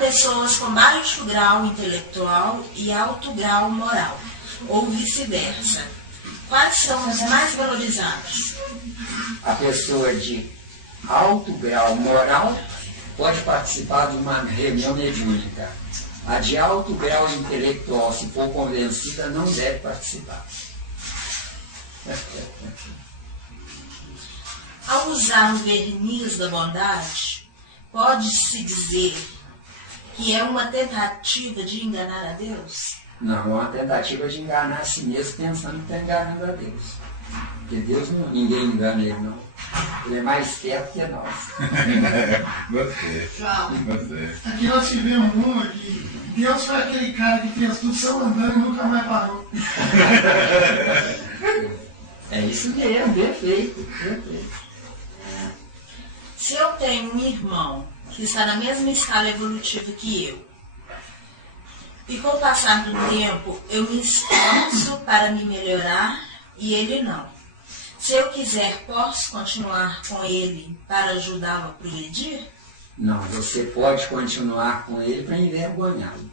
pessoas com baixo grau intelectual e alto grau moral, ou vice-versa. Quais são os mais valorizados? A pessoa de alto grau moral pode participar de uma reunião mediúnica. A de alto grau intelectual, se for convencida, não deve participar. Ao usar o verniz da bondade, pode-se dizer que é uma tentativa de enganar a Deus? Não, é uma tentativa de enganar a si mesmo pensando que está enganando a Deus. Porque Deus, ninguém engana ele, não. Ele é mais esperto que nós. Gostei. Aqui nós tivemos uma que Deus foi aquele cara que fez tudo só andando e nunca mais parou. É isso mesmo, perfeito. Se eu tenho um irmão que está na mesma escala evolutiva que eu, e com o passar do tempo eu me esforço para me melhorar e ele não. Se eu quiser, posso continuar com ele para ajudá-lo a progredir? Não, você pode continuar com ele para envergonhá-lo.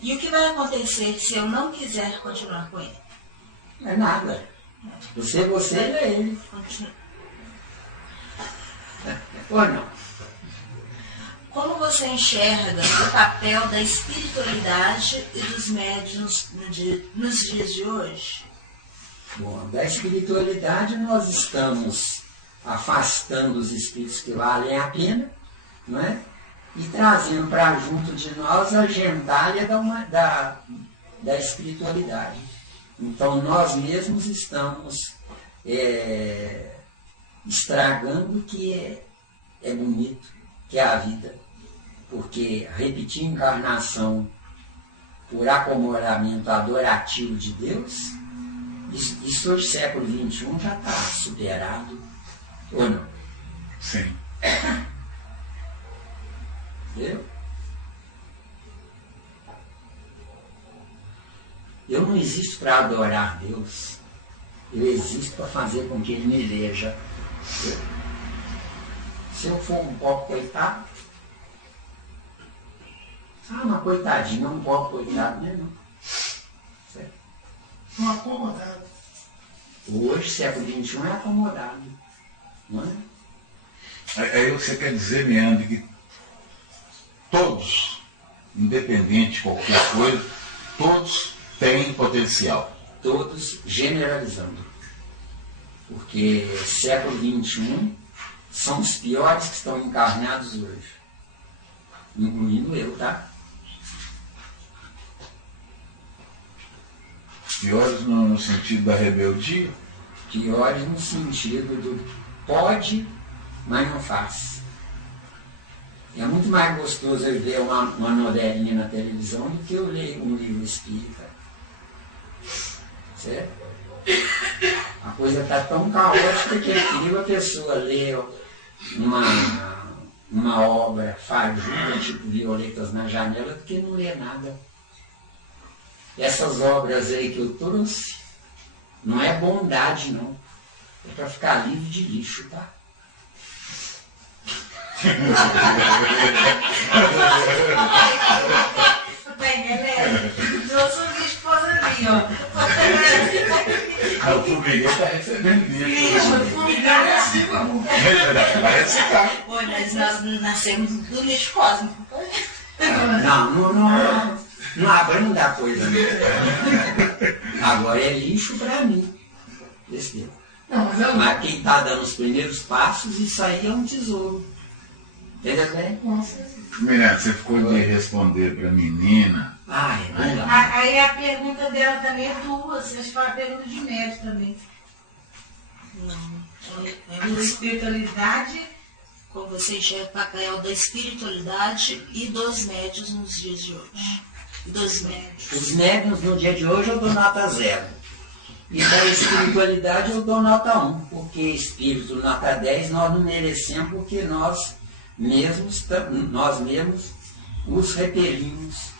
E o que vai acontecer se eu não quiser continuar com ele? Não é nada. Você ele é ele. Ou não? Como você enxerga o papel da espiritualidade e dos médiuns nos dias de hoje? Bom, da espiritualidade nós estamos afastando os espíritos que valem a pena, não é? E trazendo para junto de nós a gentalha da espiritualidade. Então nós mesmos estamos estragando o que é bonito, que é a vida. Porque repetir encarnação por acomodamento adorativo de Deus, isso hoje, século XXI, já está superado, ou não? Sim. Entendeu? Eu não existo para adorar Deus, eu existo para fazer com que Ele me veja. Se eu for um pobre coitado, mas coitadinho, não um pobre coitado, né? Não. Certo? Um acomodado. Hoje, século XXI, é acomodado. Não é? Aí você quer dizer, Leandro, que todos, independente de qualquer coisa, todos têm potencial. Todos generalizando. Porque século XXI são os piores que estão encarnados hoje. Incluindo eu, tá? Piores no sentido da rebeldia? Piores no sentido do pode, mas não faz. É muito mais gostoso eu ver uma novelinha na televisão do que eu ler um livro espírita. Certo? A coisa está tão caótica que é incrível a pessoa ler uma obra fajuta, tipo Violetas na Janela, do que não lê nada. Essas obras aí que eu trouxe, não é bondade, não. É para ficar livre de lixo, tá? Trouxe um lixo para ali, ó. O formigueiro está recebendo lixo. O formigueiro é assim, amor. Parece que tá. Olha, nós nascemos do lixo cósmico. Não abranca a coisa. Agora é lixo para mim. Mas quem está dando os primeiros passos, isso aí é um tesouro. Entendeu bem? Miranda, você ficou de responder para a menina. Aí a pergunta dela também é tua, você fala a pergunta de médico também. Não. Da espiritualidade. Como você enxerga o papel da espiritualidade e dos médiuns nos dias de hoje. E dos médiuns. Os médiuns no dia de hoje eu dou nota 0. E da espiritualidade eu dou nota 1. Porque espírito nota 10 nós não merecemos, porque nós mesmos os repelimos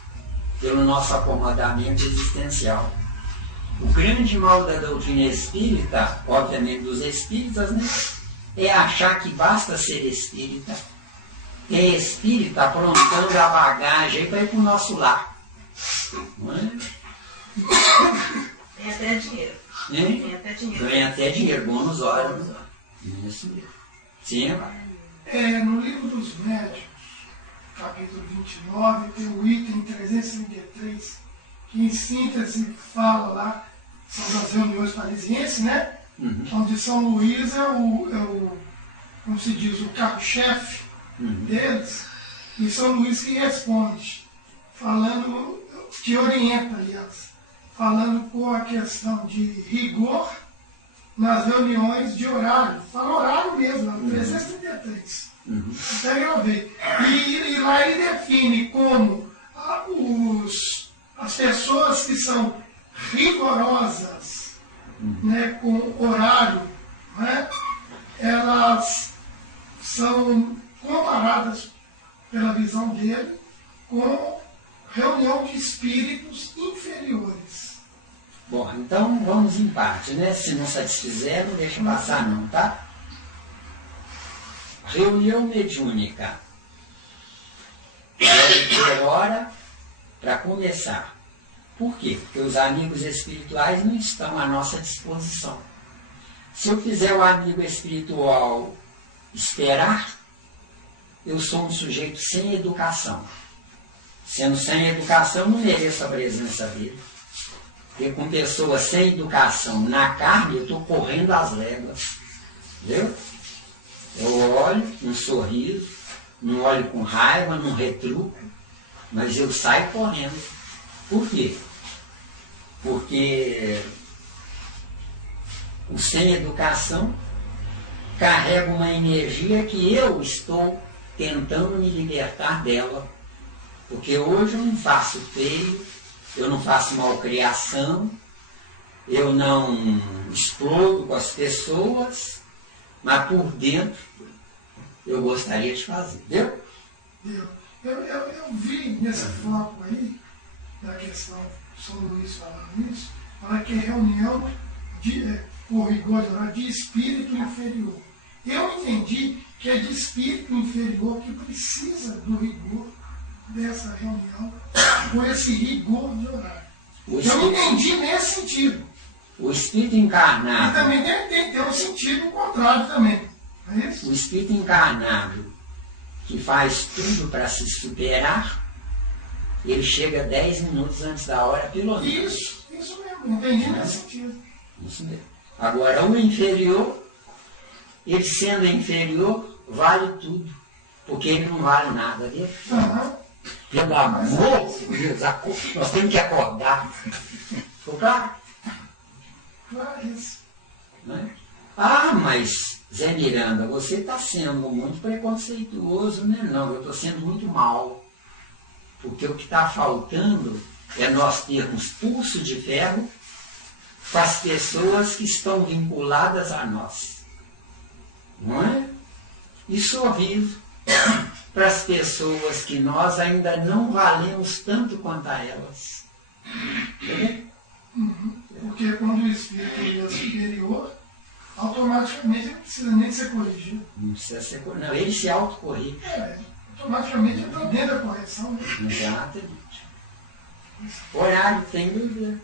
pelo nosso acomodamento existencial. O grande mal da doutrina espírita, obviamente dos espíritas, né, é achar que basta ser espírita tem espírito aprontando a bagagem para ir para o nosso lar. Não é? Tem até dinheiro. Hein? Tem até dinheiro. Ganha até dinheiro, bônus hora. Isso mesmo. Sim, No livro dos médiuns, capítulo 29, tem o item 333, que em síntese fala lá, são das reuniões parisienses, né? Onde São Luís é o como se diz, o carro-chefe deles, e São Luís que responde, falando, que orienta, aliás, falando com a questão de rigor nas reuniões de horário. Fala horário mesmo, 333. Até gravei. E lá ele define como as pessoas que são rigorosas, né, com horário, né, elas são comparadas, pela visão dele, com reunião de espíritos inferiores. Bom, então vamos em parte, né? Se não satisfizer, não deixa passar não, tá? Reunião mediúnica. Deve ter hora para começar. Por quê? Porque os amigos espirituais não estão à nossa disposição. Se eu fizer o amigo espiritual esperar, eu sou um sujeito sem educação. Sendo sem educação, não mereço a presença dele. Porque com pessoas sem educação na carne, eu estou correndo as léguas. Entendeu? Eu olho, um sorriso, não olho com raiva, não retruco, mas eu saio correndo. Por quê? Porque o sem educação carrega uma energia que eu estou tentando me libertar dela. Porque hoje eu não faço feio, eu não faço malcriação, eu não explodo com as pessoas, mas por dentro eu gostaria de fazer. Deu? Eu vi nesse foco aí, da questão do São Luís falando isso, fala que é reunião por rigor de espírito inferior. Eu entendi que é de espírito inferior que precisa do rigor dessa reunião, com esse rigor de horário. Eu entendi nesse sentido. O espírito encarnado. E também tem um sentido contrário também. É isso? O espírito encarnado que faz tudo para se superar, ele chega 10 minutos antes da hora, pelo menos. Isso mesmo, entendi nesse sentido. Isso mesmo. Agora, o inferior, ele sendo inferior, vale tudo. Porque ele não vale nada, viu? Pelo amor de Deus, nós temos que acordar. Ficou claro? Claro isso. Né? Ah, mas Zé Miranda, você está sendo muito preconceituoso, né? Não, eu estou sendo muito mal. Porque o que está faltando é nós termos pulso de ferro com as pessoas que estão vinculadas a nós. Não é? E sorriso para as pessoas que nós ainda não valemos tanto quanto a elas. Entendeu? Porque quando o espírito é superior, automaticamente ele não precisa nem ser corrigido. Não precisa ser corrigido. Não, ele se autocorrige. Automaticamente ele está dentro da correção. Né? Exatamente. Horário, tem dúvida.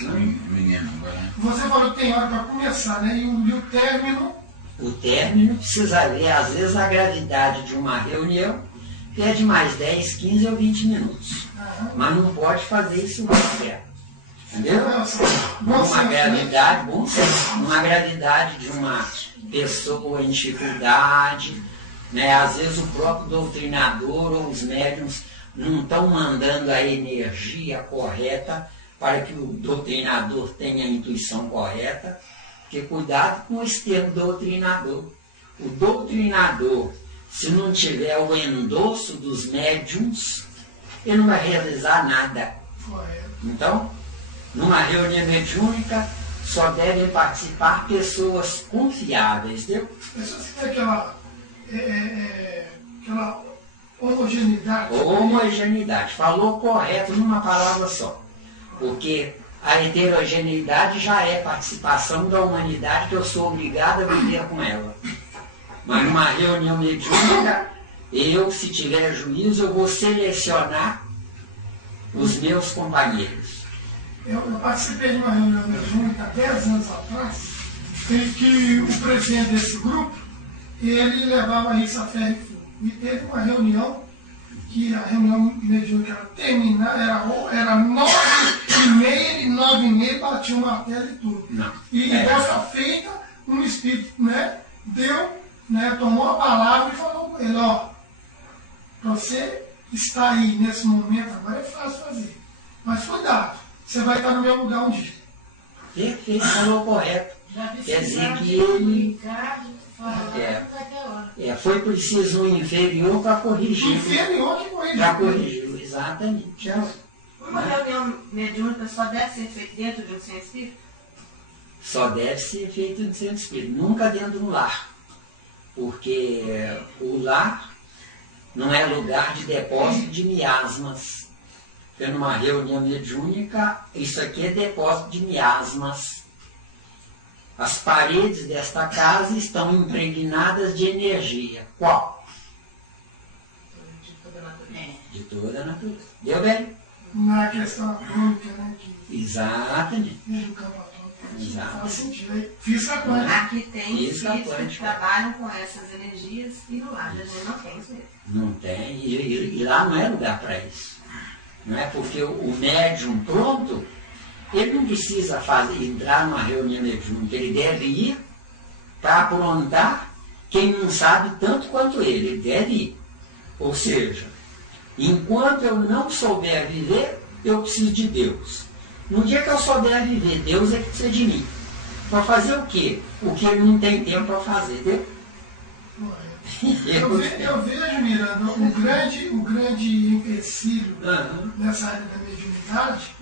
Menino, agora. Você falou que tem hora para começar, né? E o término. O término precisa ver, às vezes, a gravidade de uma reunião, que é de mais 10, 15 ou 20 minutos. Mas não pode fazer isso mais. Entendeu? Uma gravidade, bom senso, uma gravidade de uma pessoa em dificuldade, né? Às vezes o próprio doutrinador ou os médiuns não estão mandando a energia correta para que o doutrinador tenha a intuição correta, porque cuidado com esse termo doutrinador. O doutrinador, se não tiver o endosso dos médiuns, ele não vai realizar nada. Então, numa reunião mediúnica, só devem participar pessoas confiáveis, entendeu? Pessoas que têm aquela homogeneidade. Homogeneidade. Falou correto numa palavra só. Porque a heterogeneidade já é participação da humanidade que eu sou obrigado a viver com ela. Mas numa reunião mediúnica, Eu, se tiver juízo, eu vou selecionar os meus companheiros. Eu participei de uma reunião mediúnica há 10 anos atrás, em que o presidente desse grupo, ele levava isso a ferro e fogo. E teve uma reunião, que a reunião mediúnica era 9h30 e 9h30 batia o martelo e tudo. Não. E dessa feita, um espírito, tomou a palavra e falou com ele, ó, você está aí nesse momento, agora é fácil fazer. Mas cuidado, você vai estar no meu lugar um dia. Perfeito, falou correto. Quer dizer que ele... foi preciso um inferior para corrigir. Inferior que corrigiu. Para corrigir, exatamente. Uma reunião mediúnica só deve ser feita dentro de um centro espírita? Só deve ser feito no centro espírita, nunca dentro do lar. Porque o lar não é lugar de depósito de miasmas. Porque numa reunião mediúnica, isso aqui é depósito de miasmas. As paredes desta casa estão impregnadas de energia. Qual? De toda a natureza. De toda a natureza. Deu bem? Na questão atômica, Exatamente. Do campo atômico. Exato. Faz sentido. Física quântica. Aqui tem Física espíritos que quântica. trabalham com essas energias e no lado a gente não tem isso mesmo. Não tem. E lá não é lugar para isso. Não é porque o médium pronto, ele não precisa entrar numa reunião mediúnica, ele deve ir para aprontar quem não sabe tanto quanto ele deve ir. Ou seja, enquanto eu não souber viver, eu preciso de Deus. No dia que eu souber viver, Deus é que precisa de mim. Para fazer o quê? O que ele não tem tempo para fazer, entendeu? Eu vejo, Miranda, o grande empecilho nessa área da mediunidade,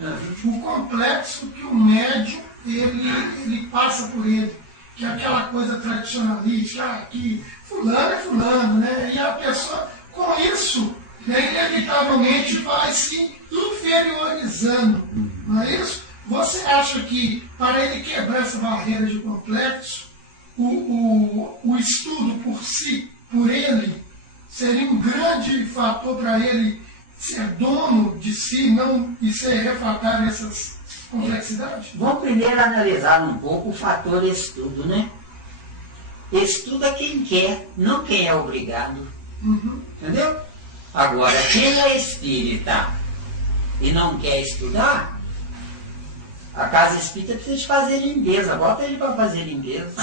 o complexo que o médium ele passa por ele, que é aquela coisa tradicionalista, que fulano é fulano, né? E a pessoa, com isso, inevitavelmente vai se inferiorizando, não é isso? Você acha que, para ele quebrar essa barreira de complexo, o estudo por si, por ele, seria um grande fator para ele ser dono de si e ser refratário a essas complexidades? Vamos primeiro analisar um pouco o fator estudo, né? Estuda quem quer, não quem é obrigado. Entendeu? Agora, quem é espírita e não quer estudar, a casa espírita precisa de fazer limpeza, bota ele para fazer limpeza.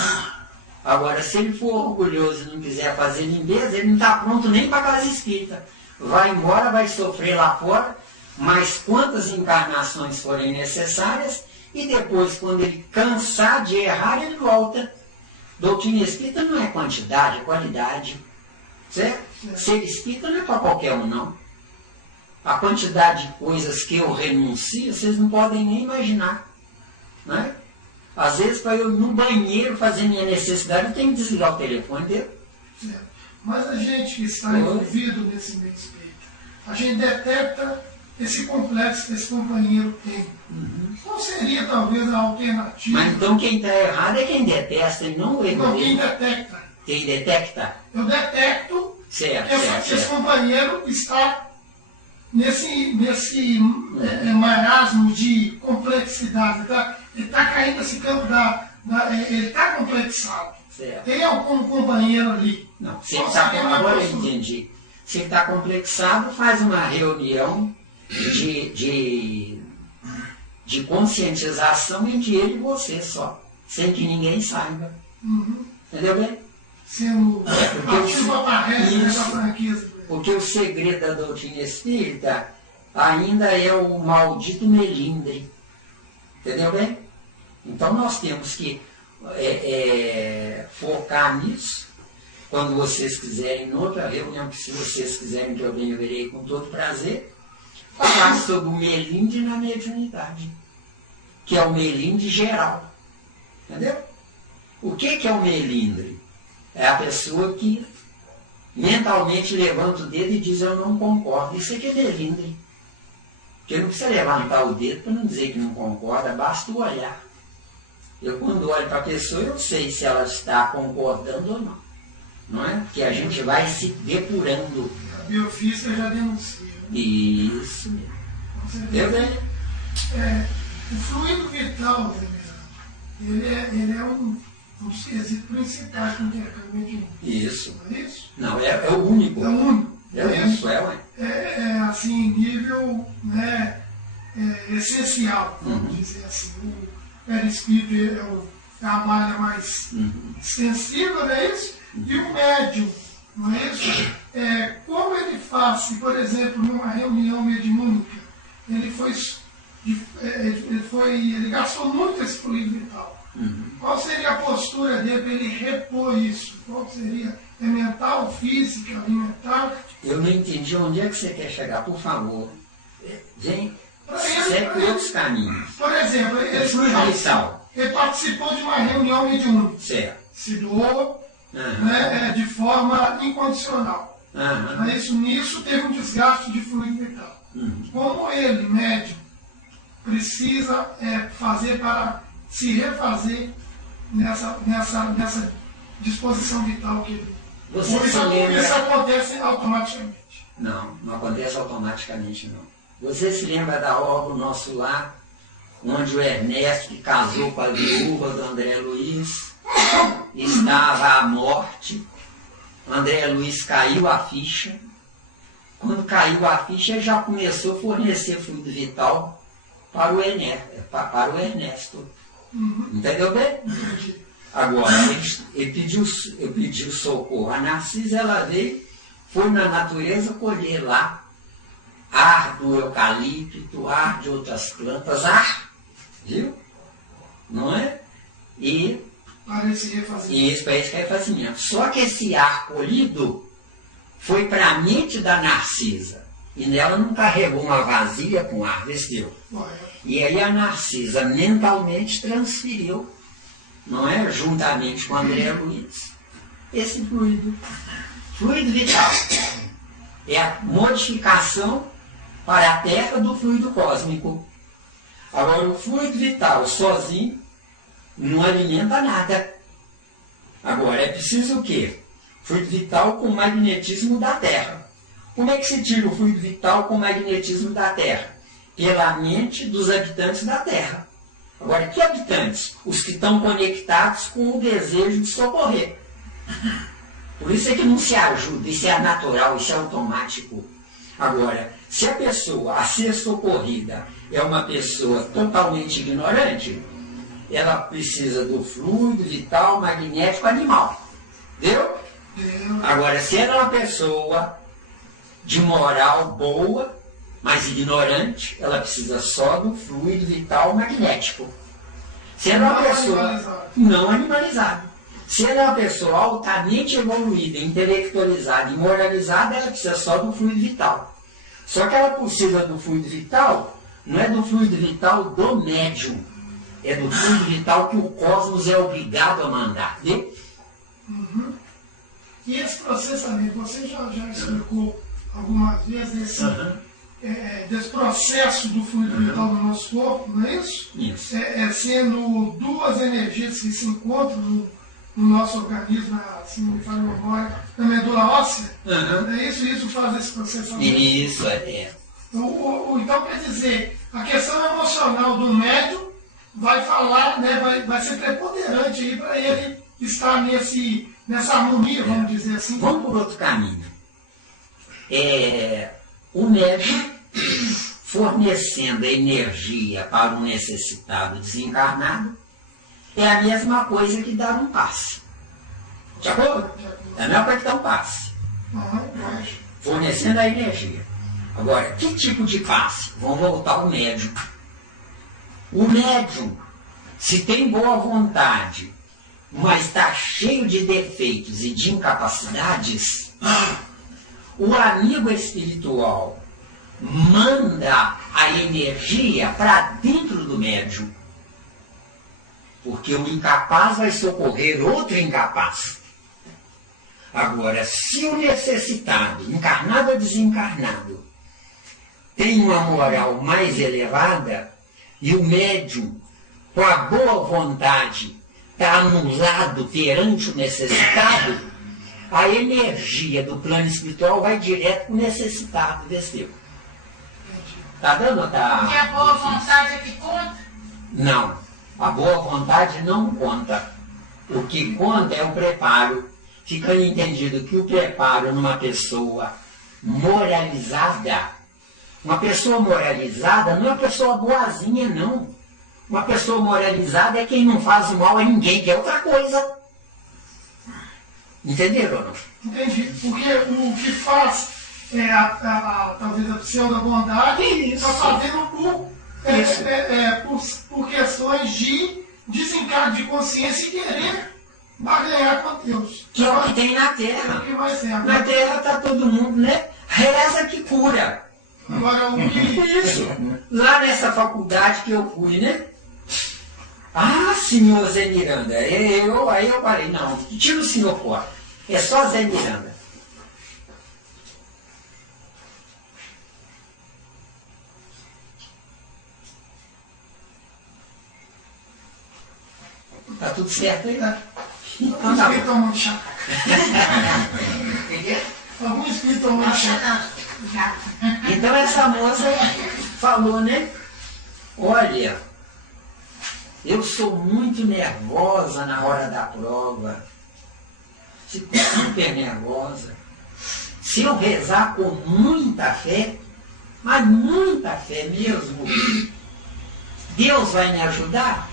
Agora, se ele for orgulhoso e não quiser fazer limpeza, ele não está pronto nem para a casa espírita. Vai embora, vai sofrer lá fora, mas quantas encarnações forem necessárias, e depois, quando ele cansar de errar, ele volta. Doutrina espírita não é quantidade, é qualidade. Certo? Ser espírita não é para qualquer um, não. A quantidade de coisas que eu renuncio, vocês não podem nem imaginar. Não é? Às vezes, para eu ir no banheiro fazer minha necessidade, eu tenho que desligar o telefone dele. Mas a gente que está envolvido nesse meio espírita, a gente detecta esse complexo que esse companheiro tem. Qual seria, talvez, a alternativa? Mas então quem está errado é quem detesta e não o erro Não, dele. quem detecta. Quem detecta? Eu detecto Certo, que esse companheiro está nesse marasmo de complexidade. Ele está caindo nesse campo ele está complexado. Certo. Tem algum companheiro ali. Não, se ele está agora eu entendi. Se ele está complexado, faz uma reunião de conscientização entre ele e você só, sem que ninguém saiba. Entendeu bem? Sendo porque dessa franqueza. Porque o segredo da doutrina espírita ainda é o maldito melindre. Entendeu bem? Então nós temos que focar nisso. Quando vocês quiserem, em outra reunião, que se vocês quiserem que eu venha, eu verei com todo prazer, falar sobre o melindre na mediunidade, que é o melindre geral. Entendeu? O que é o melindre? É a pessoa que mentalmente levanta o dedo e diz: eu não concordo. Isso aqui é melindre. Porque não precisa levantar o dedo para não dizer que não concorda, basta o olhar. Eu, quando olho para a pessoa, eu sei se ela está concordando ou não. não é? Porque a gente vai se depurando. A biofísica já denuncia. Né? Isso mesmo. Entendeu, né? O fluido vital, ele é um dos quesitos principais do intercâmbio de íons. Isso. Não é isso? Não, é o único. É o único. É o único, ué. É assim, nível, né, essencial, vamos dizer assim. O perispírito é a malha mais sensível, não é isso? E o médium, não é isso? Como ele faz, se, por exemplo, numa reunião mediúnica, ele gastou muito esse fluido vital. Qual seria a postura dele para ele repor isso? Qual seria? É mental, física, alimentar? Eu não entendi onde é que você quer chegar, por favor. Vem, segue por outros caminhos. Por exemplo, ele participou de uma reunião mediúnica. Certo. Se doou, né, de forma incondicional. Mas nisso teve um desgaste de fluido vital. Como ele, médium, precisa fazer para se refazer nessa disposição vital que ele isso acontece automaticamente. Não acontece automaticamente, não. Você se lembra da obra O Nosso Lar, onde o Ernesto, que casou com a viúva do André Luiz, estava à morte. O André Luiz caiu a ficha. Quando caiu a ficha, ele já começou a fornecer fluido vital para o Ernesto. Entendeu bem? Agora, ele pediu socorro. A Narcisa, ela veio, foi na natureza colher lá ar do eucalipto, ar de outras plantas, ar, viu? Não é? E isso para esse refazimento. Só que esse ar colhido foi para a mente da Narcisa. E nela não carregou uma vasilha com ar, vê se deu. E aí a Narcisa mentalmente transferiu, não é? Juntamente com o André Luiz, esse fluido vital. É a modificação para a Terra do fluido cósmico. Agora, o fluido vital sozinho não alimenta nada. Agora, é preciso o quê? Fluido vital com magnetismo da Terra. Como é que se tira o fluido vital com magnetismo da Terra? Pela mente dos habitantes da Terra. Agora, que habitantes? Os que estão conectados com o desejo de socorrer. Por isso é que não se ajuda, isso é natural, isso é automático. Agora, se a pessoa a ser socorrida é uma pessoa totalmente ignorante, ela precisa do fluido vital magnético animal. Deu? Agora, se ela é uma pessoa de moral boa, mas ignorante, ela precisa só do fluido vital magnético. Se ela é uma pessoa não animalizada. Se ela é uma pessoa altamente evoluída, intelectualizada e moralizada, ela precisa só do fluido vital. Só que ela precisa do fluido vital, não é do fluido vital do médium, é do fluido vital que o cosmos é obrigado a mandar. Né? E esse processamento, você já explicou algumas vezes desse processo do fluido vital do nosso corpo, não é isso? Isso. Sendo duas energias que se encontram no nosso organismo, assim me fala a memória, na medula óssea. É isso? Isso faz esse processamento? Isso, Então, quer dizer, a questão emocional do médium vai falar, né, vai ser preponderante aí para ele estar nessa harmonia, vamos dizer assim. Vamos por outro caminho. O médium fornecendo energia para um necessitado desencarnado é a mesma coisa que dar um passe. De acordo? É a mesma coisa que dar um passe. Fornecendo a energia. Agora, que tipo de passe? Vamos voltar ao médium. O médium, se tem boa vontade, mas está cheio de defeitos e de incapacidades, o amigo espiritual manda a energia para dentro do médium. Porque o incapaz vai socorrer outro incapaz. Agora, se o necessitado, encarnado ou desencarnado, tem uma moral mais elevada e o médium, com a boa vontade, está anulado perante o necessitado, a energia do plano espiritual vai direto para o necessitado desse tempo. Tá dando ou tá? E a boa vontade é que conta? Não. A boa vontade não conta. O que conta é o preparo. Ficando entendido que o preparo numa pessoa moralizada, uma pessoa moralizada não é uma pessoa boazinha, não. Uma pessoa moralizada é quem não faz mal a ninguém, que é outra coisa. Entenderam ou não? Entendi. Porque o que faz talvez a pseudo-bondade está fazendo por questões de desencargo de consciência e querer barganhar com Deus. Que é o que tem na Terra. O que vai ser? Na Terra está todo mundo, né? Reza que cura. Agora, o que... Isso. Lá nessa faculdade que eu fui, né? Ah, senhor Zé Miranda. Aí eu falei, não, tira o senhor fora. É só Zé Miranda. Tá tudo certo aí, né? Algum espírito tomando chá. Algum espírito tomando chá. Então essa moça falou, né? Olha, eu sou muito nervosa na hora da prova. Fico super nervosa. Se eu rezar com muita fé, mas muita fé mesmo, Deus vai me ajudar?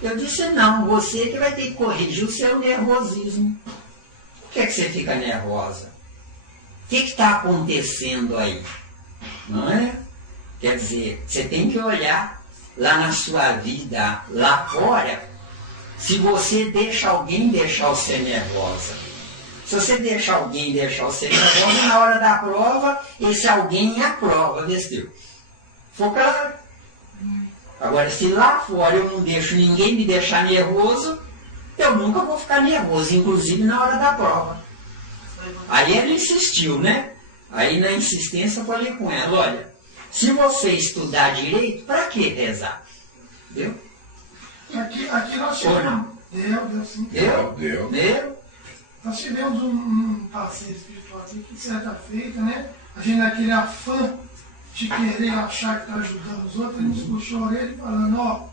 Eu disse, não, você que vai ter que corrigir o seu nervosismo. Por que você fica nervosa? O que está acontecendo aí? Não é? Quer dizer, você tem que olhar lá na sua vida, lá fora, se você deixa alguém deixar você nervosa. Se você deixa alguém deixar você nervosa, na hora da prova, esse alguém é a prova, vestiu. Ficou claro? Agora, se lá fora eu não deixo ninguém me deixar nervoso, eu nunca vou ficar nervoso, inclusive na hora da prova. Aí ela insistiu, né? Aí na insistência eu falei com ela, olha, se você estudar direito, para que rezar? Deu? Aqui nós Ou tivemos... não? Deu sim. Deu? Nós tivemos um parceiro espiritual aqui que certa feita, né? A gente naquele afã de querer achar que está ajudando os outros, ele nos puxou a orelha falando, ó,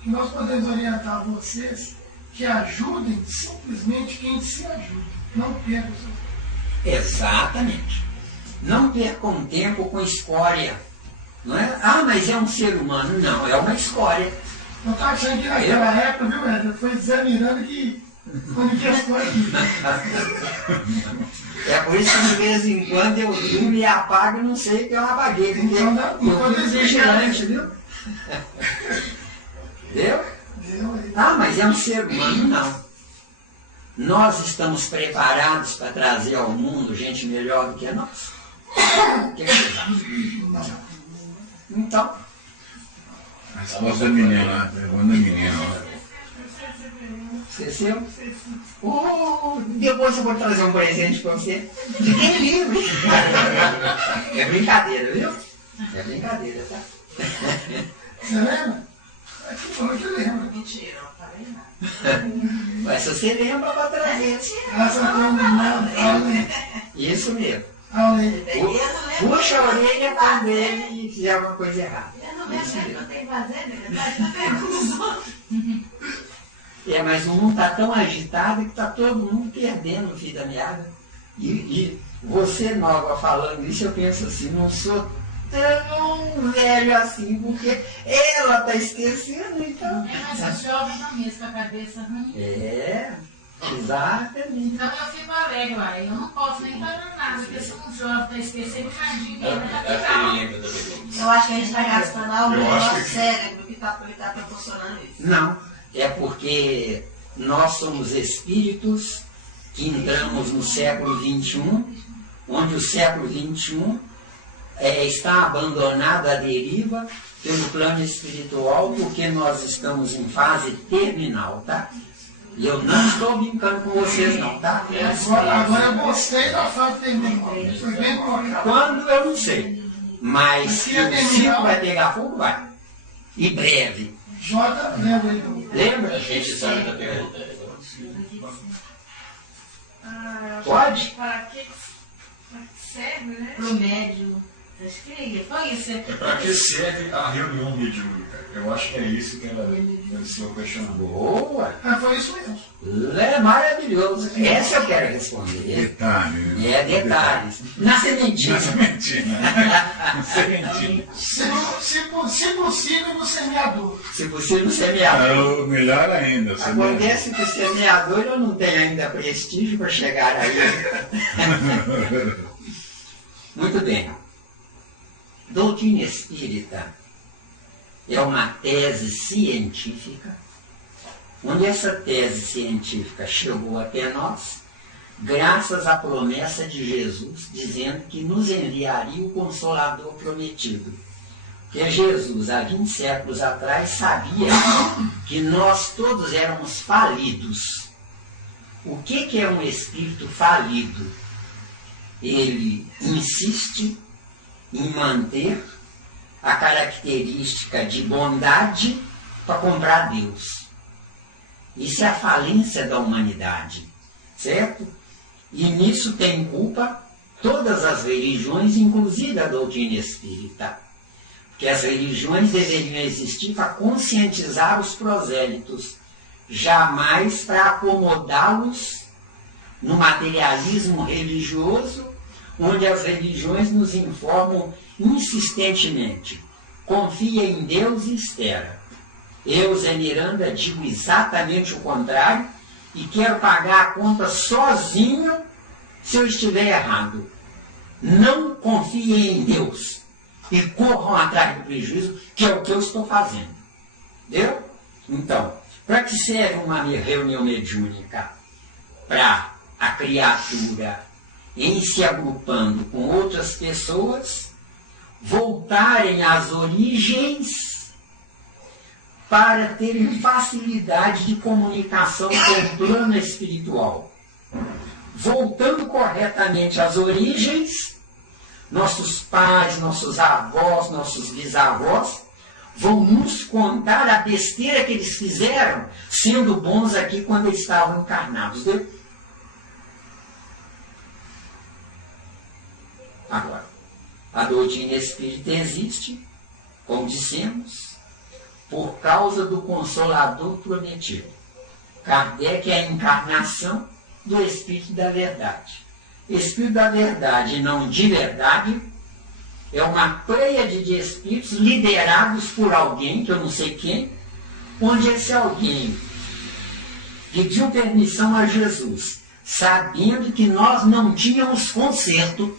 que nós podemos orientar vocês que ajudem simplesmente quem se ajuda. Não percam o seu tempo. Exatamente. Não percam tempo com escória. Não é? Ah, mas é um ser humano. Não, é uma escória. Eu estava achando que naquela época, viu, Éder? Foi Zé Miranda que manifestou aqui. É por isso que de vez em quando eu durmo e apago e não sei que eu apaguei. Porque eu fui vigilante, viu? Deu? Ah, mas é um ser humano, não. Nós estamos preparados para trazer ao mundo gente melhor do que nós? O que você acha? Então. A resposta da menina, a pergunta da menina. Esqueceu? Depois eu vou trazer um presente para você. Fiquem livre. É brincadeira, viu? É brincadeira, tá? Você lembra? Aqui falou que lembra. Mentira, não falei nada. Mas se você lembra, vai trazer. Graças a Deus, Isso mesmo. Puxa a orelha quando ele fizer alguma coisa errada. Eu não vejo o que eu tenho que fazer, né? Pergunta os outros. É, mas o mundo está tão agitado que está todo mundo perdendo o fio da meada. E você, nova, falando isso, eu penso assim, não sou tão velho assim, porque ela está esquecendo, então. Mas os jovens não mesmo com a cabeça ruim. Exatamente. Então eu fico alegre, uai. Eu não posso nem falar nada, porque se um jovem está esquecendo, imagina ele vai ficar. Eu acho que a gente está gastando algo no nosso cérebro que está proporcionando isso. Não, é porque nós somos espíritos que entramos no século XXI, onde o século XXI está abandonado à deriva pelo plano espiritual, porque nós estamos em fase terminal, tá? E eu não estou brincando com vocês não, tá? Agora eu gostei da fase terminal. Foi bem colocado. Quando eu não sei. Mas que o circo vai pegar fogo, vai. E breve. Lembra? Lembra? A gente sabe da pergunta. Pode? Para que serve, né? Pro médium. Acho que foi isso. Para que serve a reunião mediúnica? Eu acho que é isso que ela iniciou questionando. Boa! Foi isso mesmo. É maravilhoso. Essa eu quero responder. Detalhe. É detalhes. Na sementinha. Sementinha. Sementinha. Se possível, no semeador. Se possível, semeador. Melhor ainda. Acontece que o semeador eu não tenho ainda prestígio para chegar aí. Muito bem. Doutrina espírita é uma tese científica, onde essa tese científica chegou até nós, graças à promessa de Jesus, dizendo que nos enviaria o Consolador prometido. Porque Jesus, há 20 séculos atrás, sabia que nós todos éramos falidos. O que é um espírito falido? Ele insiste em manter a característica de bondade para comprar Deus. Isso é a falência da humanidade, certo? E nisso tem culpa todas as religiões, inclusive a doutrina espírita. Porque as religiões deveriam existir para conscientizar os prosélitos, jamais para acomodá-los no materialismo religioso, onde as religiões nos informam insistentemente: confia em Deus e espera. Eu, Zé Miranda, digo exatamente o contrário e quero pagar a conta sozinho se eu estiver errado. Não confiem em Deus e corram atrás do prejuízo, que é o que eu estou fazendo. Entendeu? Então, para que serve uma reunião mediúnica? Para a criatura, em se agrupando com outras pessoas, voltarem às origens para terem facilidade de comunicação com o plano espiritual. Voltando corretamente às origens, nossos pais, nossos avós, nossos bisavós vão nos contar a besteira que eles fizeram, sendo bons aqui quando eles estavam encarnados. Agora, a doutrina espírita existe, como dissemos, por causa do Consolador prometido. Kardec é a encarnação do Espírito da Verdade. Espírito da Verdade, não de verdade, é uma pleiade de espíritos liderados por alguém, que eu não sei quem, onde esse alguém pediu permissão a Jesus, sabendo que nós não tínhamos conserto.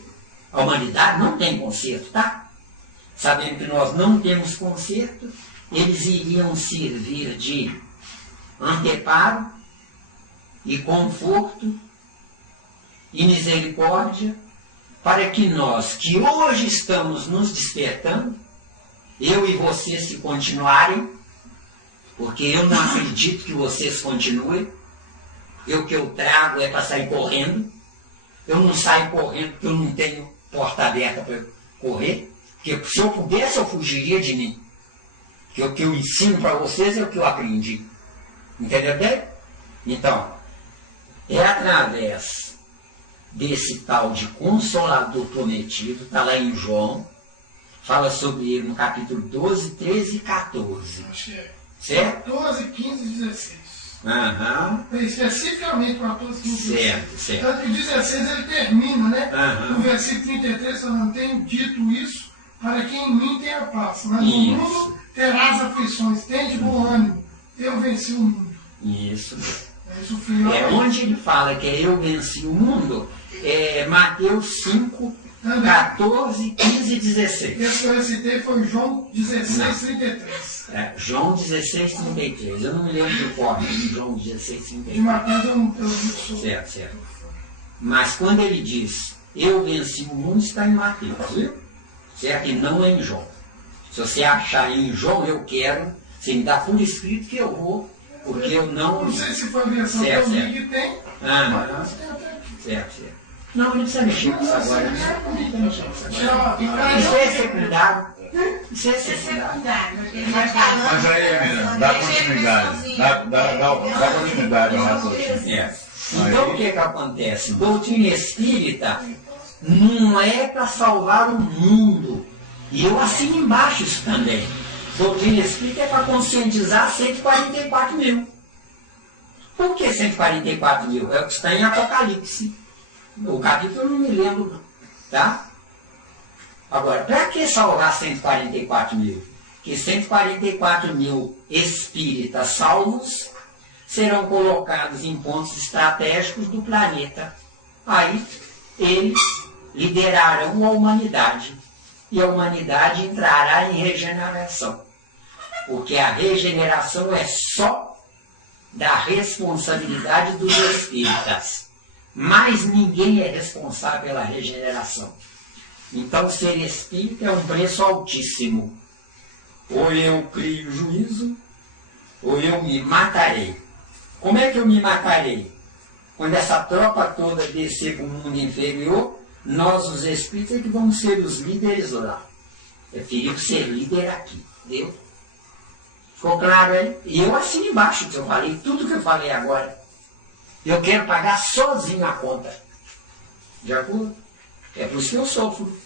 A humanidade não tem conserto, tá? Sabendo que nós não temos conserto, eles iriam servir de anteparo e conforto e misericórdia para que nós, que hoje estamos nos despertando, eu e vocês se continuarem, porque eu não acredito que vocês continuem, o que eu trago é para sair correndo, eu não saio correndo porque eu não tenho porta aberta para correr, porque se eu pudesse eu fugiria de mim. Porque o que eu ensino para vocês é o que eu aprendi. Entendeu bem? Então, é através desse tal de Consolador prometido, está lá em João, fala sobre ele no capítulo 12, 13 e 14. Acho que é. Certo? 14, 15 e 16. Especificamente 14, 15 e 16. Certo. Tanto que 16 ele termina, né? No versículo 33, eu não tenho dito isso, para que em mim tenha paz. Mas no mundo terás aflições, tem de bom ânimo, eu venci o mundo. Isso. É onde ele fala que é eu venci o mundo, é Mateus 5, 14, 15 e 16. Esse que eu citei foi João 16, 33. João 16, 33. Eu não me lembro de cor, João 16, 33. De Mateus eu não sou. Certo. Mas quando ele diz eu venci o mundo, está em Mateus, viu? Certo? E não é em João. Se você achar em João, eu quero, você me dá por escrito que eu vou, porque eu não... Não sei se foi a versão que eu vi que tem. Certo. Não precisa mexer com isso agora. Isso é secundário. Isso é secundário. Mas aí, menina, dá continuidade. Dá continuidade ao raciocínio. Então o que acontece? Doutrina espírita não é para salvar o mundo. E eu assino embaixo isso também. Doutrina espírita é para conscientizar 144 mil. Por que 144 mil? É o que está em Apocalipse. O capítulo eu não me lembro, não. Tá? Agora, para que salvar 144 mil? Que 144 mil espíritas salvos serão colocados em pontos estratégicos do planeta. Aí, eles liderarão a humanidade. E a humanidade entrará em regeneração. Porque a regeneração é só da responsabilidade dos espíritas. Mas ninguém é responsável pela regeneração. Então, ser espírita é um preço altíssimo. Ou eu crio juízo, ou eu me matarei. Como é que eu me matarei? Quando essa tropa toda descer para o mundo inferior, nós, os espíritas, que vamos ser os líderes lá. É perigo ser líder aqui. Entendeu? Ficou claro aí? E eu assino embaixo o que eu falei, tudo que eu falei agora. Eu quero pagar sozinho a conta. De acordo? É por isso que eu sofro.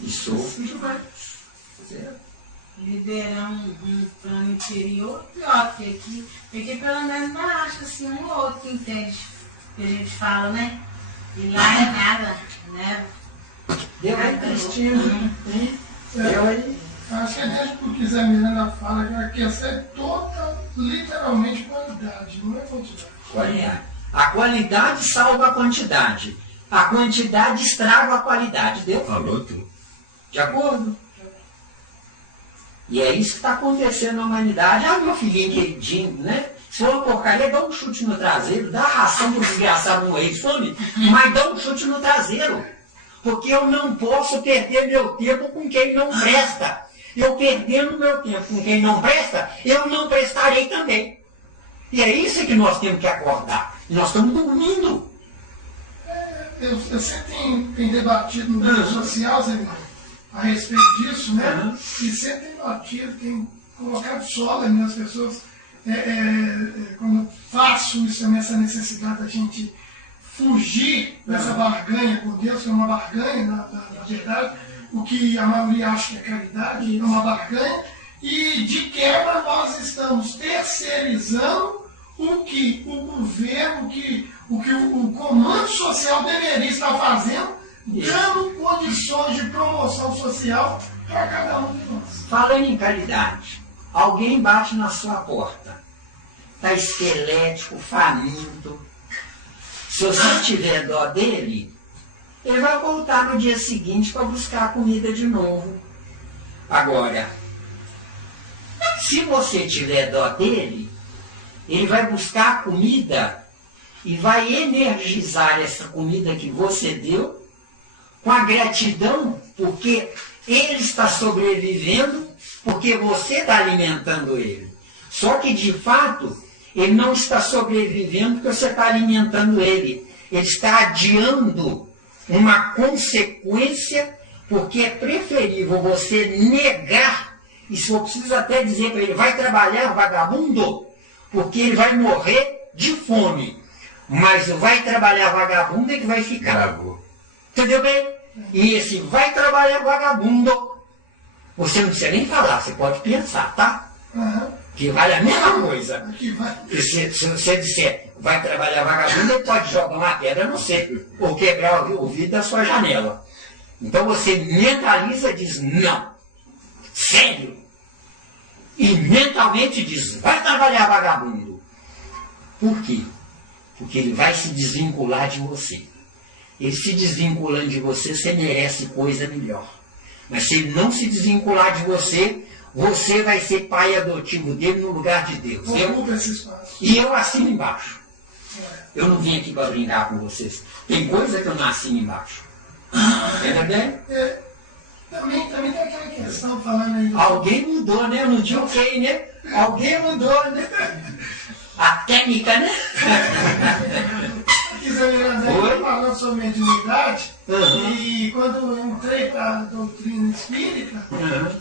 E sofro demais. Certo? Liderar um plano inferior, pior que aqui. Porque pelo menos ainda acho assim, um ou outro que entende o que a gente fala, né? E lá é nada, né? Deu aí, Cristina. Deu aí. Acho que desde porque Zé Miranda fala que a questão é toda, literalmente, qualidade, não é quantidade. Qualidade. A qualidade salva a quantidade. A quantidade estraga a qualidade. Deu? Falou tudo. De acordo? E é isso que está acontecendo na humanidade. Ah, meu filhinho queridinho, né? Se for uma porcaria, dá um chute no traseiro, dá a ração para o desgraçado morrer de fome, mas dá um chute no traseiro. Porque eu não posso perder meu tempo com quem não presta. Eu perdendo meu tempo com quem não presta, eu não prestarei também. E é isso que nós temos que acordar. E nós estamos dormindo. Eu sempre tenho debatido no meio social, Zé Miranda, a respeito disso, né? E sempre tem batido, tem colocado sola nas pessoas. Quando eu faço isso, também essa necessidade da gente fugir dessa barganha com Deus, que é uma barganha, na verdade, o que a maioria acha que é caridade, é uma barganha, e de quebra nós estamos terceirizando o que o governo, o que o comando social deveria estar fazendo, dando condições de promoção social para cada um de nós. Falando em caridade, alguém bate na sua porta, está esquelético, faminto. Se você tiver dó dele, ele vai voltar no dia seguinte para buscar a comida de novo. Agora, se você tiver dó dele, ele vai buscar a comida e vai energizar essa comida que você deu com a gratidão, porque ele está sobrevivendo, porque você está alimentando ele. Só que, de fato, ele não está sobrevivendo porque você está alimentando ele. Ele está adiando uma consequência, porque é preferível você negar, e se for preciso até dizer para ele, vai trabalhar, vagabundo, porque ele vai morrer de fome. Mas vai trabalhar, vagabundo, é que vai ficar. Gravou. Entendeu bem? E esse vai trabalhar, vagabundo, você não precisa nem falar, você pode pensar, tá? Que vale a mesma coisa. Se você disser, vai trabalhar vagabundo, ele pode jogar uma pedra no você, ou quebrar o vidro da sua janela. Então você mentaliza e diz, não. Sério. E mentalmente diz, vai trabalhar vagabundo. Por quê? Porque ele vai se desvincular de você. Ele se desvinculando de você, você merece coisa melhor. Mas se ele não se desvincular de você, você vai ser pai adotivo dele no lugar de Deus. E eu assino embaixo. Eu não vim aqui para brincar com vocês. Tem coisa que eu não assino embaixo. Entendeu? Também tem aquela questão falando aí. Alguém mudou, né? Eu não tinha quem, né? Alguém mudou, né? A técnica, né? Falando sobre mediunidade, e quando eu entrei para a doutrina espírita,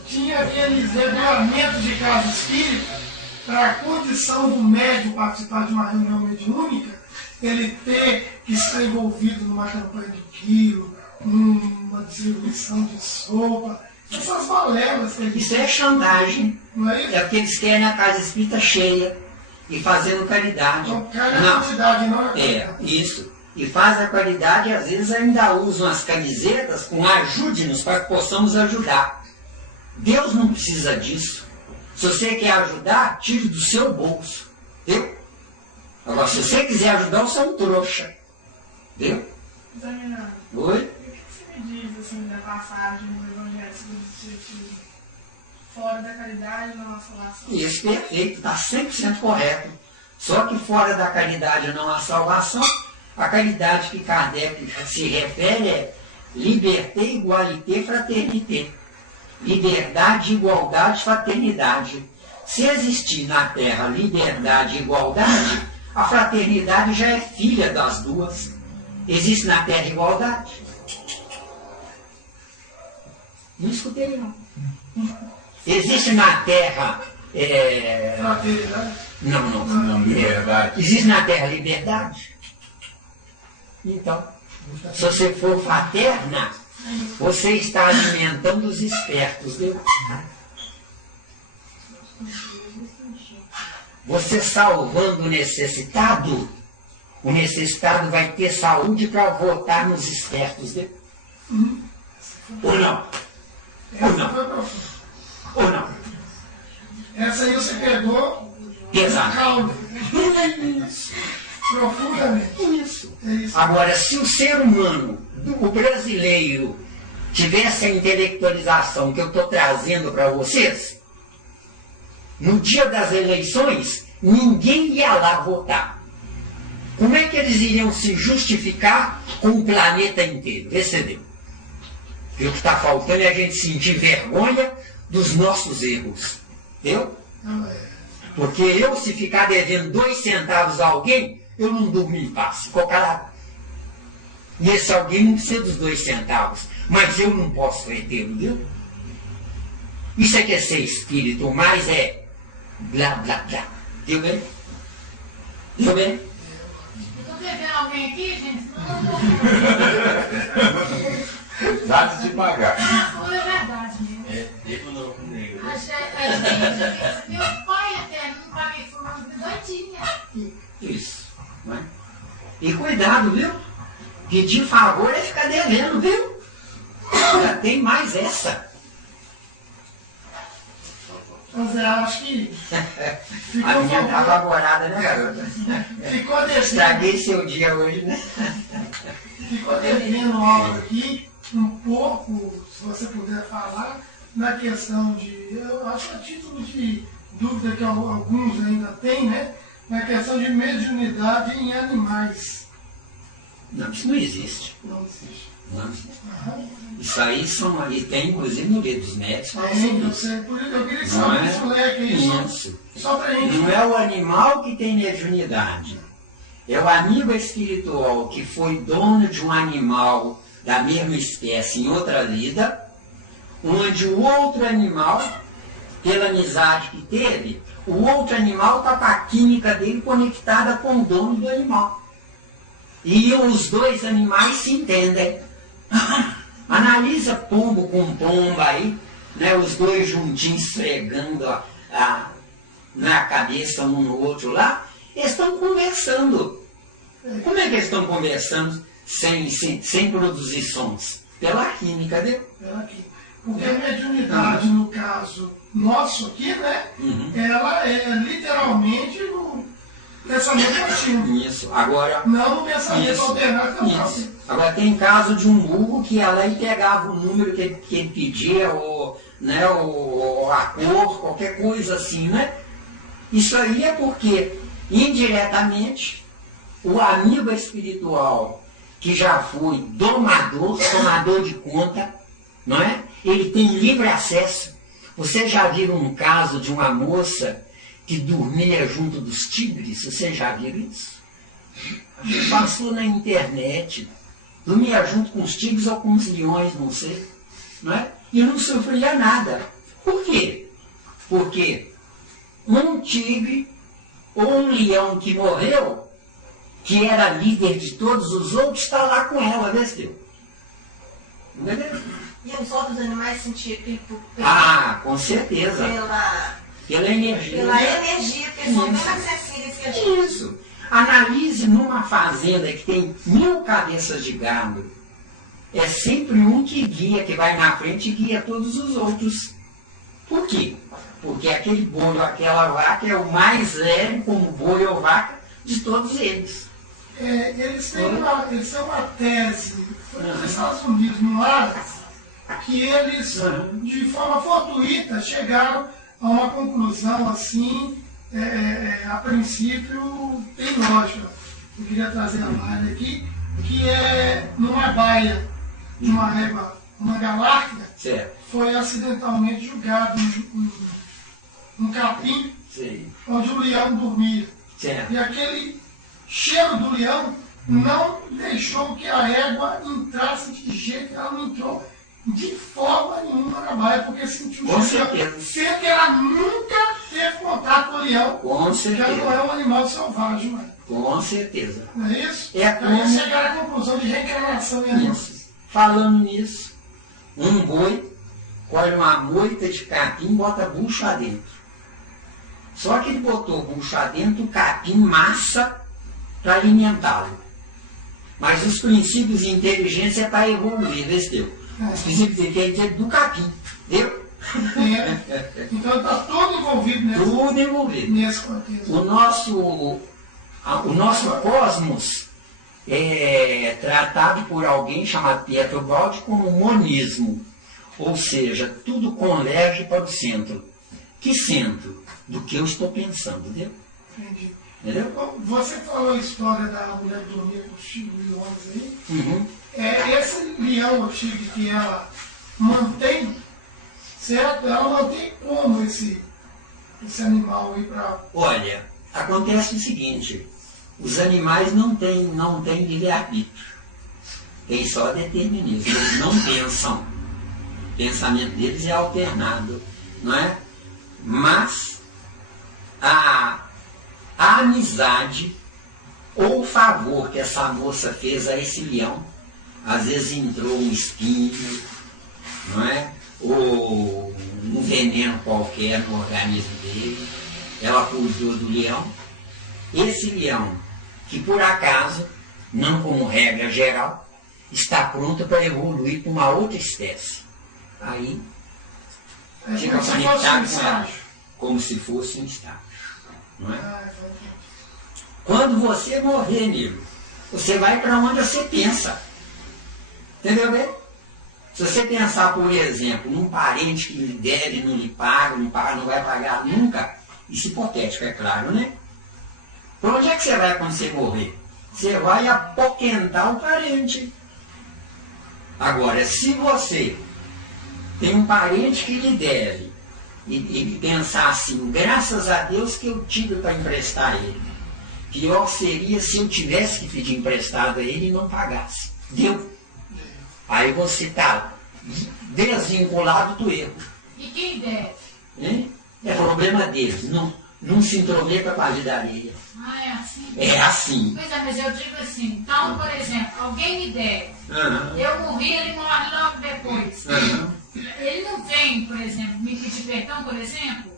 tinha aqueles regulamentos de casa espírita para a condição do médium participar de uma reunião mediúnica, ele ter que estar envolvido numa campanha de quilo, numa distribuição de sopa, essas balelas que Isso é chantagem. não é isso? É porque eles querem a casa espírita cheia e fazendo caridade. Então, cada Não. quantidade, não é? É, isso. E faz a caridade e às vezes ainda usam as camisetas com ajude-nos para que possamos ajudar. Deus não precisa disso. Se você quer ajudar, tire do seu bolso. Entendeu? Agora, se você quiser ajudar, você é um trouxa. Entendeu? Examinando. Oi? O que você me diz assim da passagem do Evangelho segundo o Espiritismo? Fora da caridade, não há salvação. Isso, perfeito, está 100% correto. Só que fora da caridade não há salvação. A caridade que Kardec se refere é liberté, igualité, fraternité. Liberdade, igualdade, fraternidade. Se existir na Terra liberdade e igualdade, a fraternidade já é filha das duas. Existe na Terra igualdade? Não escutei, não. Existe na Terra... Fraternidade. Não. Liberdade. Existe na Terra liberdade? Então, se você for fraterna, você está alimentando os espertos, viu? Você salvando o necessitado vai ter saúde para votar nos espertos, viu? Ou não? Ou não? Foi profundo. Ou não? Essa aí você pegou Pesado. calma. Isso. Profundamente. Isso. É isso. Agora, se o ser humano, o brasileiro, tivesse a intelectualização que eu estou trazendo para vocês, no dia das eleições, ninguém ia lá votar. Como é que eles iriam se justificar com o planeta inteiro? Percebeu? E o que está faltando é a gente sentir vergonha dos nossos erros. Entendeu? Porque eu, se ficar devendo 2 centavos a alguém, eu não durmo em paz. Ficou calado. E esse alguém não precisa dos 2 centavos. Mas eu não posso retê-lo, viu? Isso é que é ser espírito, mas é blá, blá, blá. Viu bem? Viu bem? Eu tô devendo alguém aqui, gente? Nada de pagar. Ah, foi verdade mesmo. Devo não comigo. Meu pai até não paguei por doidinha. Isso. Não é? E cuidado, viu? Pedir favor é ficar devendo, viu? Já tem mais essa. José, acho que ficou A minha está faltando. apavorada, né, garota? Ficou devendo. Estraguei seu dia hoje, né? Ficou devendo algo aqui, um pouco, se você puder falar, na questão de, eu acho a título de dúvida que alguns ainda têm, né? Na questão de mediunidade em animais. Não, isso não existe. Não existe. Não. Aham. Isso aí são, e tem inclusive no livro dos médicos, fala Tem, sobre eu isso. sei, por isso eu queria que Não você é? abrisse o leque aí, Isso. só pra gente. Não é o animal que tem mediunidade. É o amigo espiritual que foi dono de um animal da mesma espécie em outra vida, onde o outro animal, pela amizade que teve, o outro animal está com a química dele conectada com o dono do animal. E os 2 animais se entendem. Analisa pombo com pomba aí, né, os 2 juntinhos esfregando na cabeça um no outro lá, eles estão conversando. Como é que eles estão conversando sem produzir sons? Pela química, né? Pela aqui. Porque a mediunidade, no caso nosso aqui, né? Ela é literalmente no pensamento contínuo. Isso. Agora, Não no pensamento Isso. alternado que eu isso. faço. Agora tem caso de um burro que ia lá e pegava o número que ele pedia, ou, né, ou a cor, qualquer coisa assim, né? Isso aí é porque, indiretamente, o amigo espiritual que já foi tomador de conta, não é? Ele tem livre acesso. Vocês já viram um caso de uma moça que dormia junto dos tigres? Vocês já viram isso? Passou na internet. Dormia junto com os tigres ou com os leões, não sei. Não é? E não sofria nada. Por quê? Porque um tigre ou um leão que morreu que era líder de todos os outros, está lá com ela, vestiu. Entendeu? E os outros animais sentiam Com certeza. Pela energia. Pela energia, porque são bem mais sensíveis que a gente. Isso. Analise numa fazenda que tem 1000 cabeças de gado. É sempre um que guia, que vai na frente e guia todos os outros. Por quê? Porque aquele boi ou aquela vaca é o mais leve como boi ou vaca de todos eles. Eles têm uma tese, foi nos Estados Unidos, no Aras, que eles, de forma fortuita, chegaram a uma conclusão assim, a princípio, tem lógica. Eu queria trazer a malha aqui, que é numa baia de uma régua, uma galáctica, foi acidentalmente jogado um capim, onde o leão dormia. E aquele cheiro do leão não deixou que a égua entrasse de jeito que ela não entrou de forma nenhuma na baia, porque sentiu o cheiro. Sendo que ela nunca teve contato com o leão, porque ela não é um animal selvagem, mano. Com certeza. Não é isso? Então eles chegaram à conclusão de reencarnação em animais. Falando nisso, um boi colhe uma moita de capim e bota bucha dentro. Só que ele botou bucha dentro, capim, massa, para alimentá-lo. Mas os princípios de inteligência é para evoluir, entendeu? Os princípios de inteligência do capim, entendeu? Então está tudo envolvido nesse, tudo envolvido. Nesse contexto. O nosso cosmos é tratado por alguém chamado Pietro Baldi como monismo. Ou seja, tudo converge para o centro. Que centro? Do que eu estou pensando, entendeu? Entendi. Entendeu? Você falou a história da mulher que dormia com os leões aí. Uhum. Esse leão, o tigre que ela mantém, certo? Ela mantém como esse animal aí para... Olha, acontece o seguinte, os animais não têm livre-arbítrio, tem só determinismo, eles não pensam, o pensamento deles é alternado, não é? Mas a amizade ou o favor que essa moça fez a esse leão, às vezes entrou um espinho, não é? Ou um veneno qualquer no organismo dele, ela cuidou do leão. Esse leão, que por acaso, não como regra geral, está pronto para evoluir para uma outra espécie. Aí fica conectado com ela, como se fosse um estágio. Não é? Quando você morrer, amigo, você vai para onde você pensa. Entendeu bem? Se você pensar, por exemplo, num parente que lhe deve, não lhe paga, não vai pagar nunca, isso é hipotético, é claro, né? Para onde é que você vai quando você morrer? Você vai apoquentar o parente. Agora, se você tem um parente que lhe deve, e pensar assim, graças a Deus que eu tive para emprestar a ele. Pior seria se eu tivesse que pedir emprestado a ele e não pagasse. Deu? Aí você está desvinculado do erro. E quem deve? Hein? É problema deles. Não se intrometa com a vida alheia. Ah, é assim? É assim. Pois é, mas eu digo assim, então, por exemplo, alguém me deve. Uhum. Eu morri, ele morre logo depois. Uhum. Ele não vem, por exemplo, me pedir perdão, por exemplo?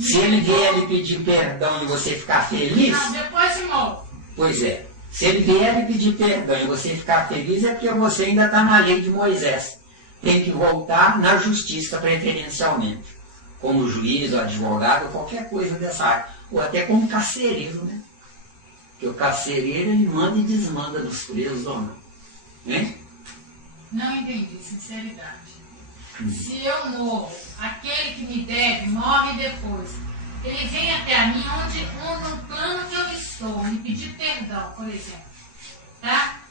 Se ele vier lhe pedir perdão e você ficar feliz... Não, depois de morre. Pois é. Se ele vier lhe pedir perdão e você ficar feliz, é porque você ainda está na lei de Moisés. Tem que voltar na justiça preferencialmente. Como juiz, ou advogado, ou qualquer coisa dessa área. Ou até como carcereiro, né? Porque o carcereiro, ele manda e desmanda dos presos ou não. Né? Não entendi, sinceridade. Se eu morro, aquele que me deve morre depois. Ele vem até a mim no plano que eu estou, me pedir perdão, por exemplo. Tá?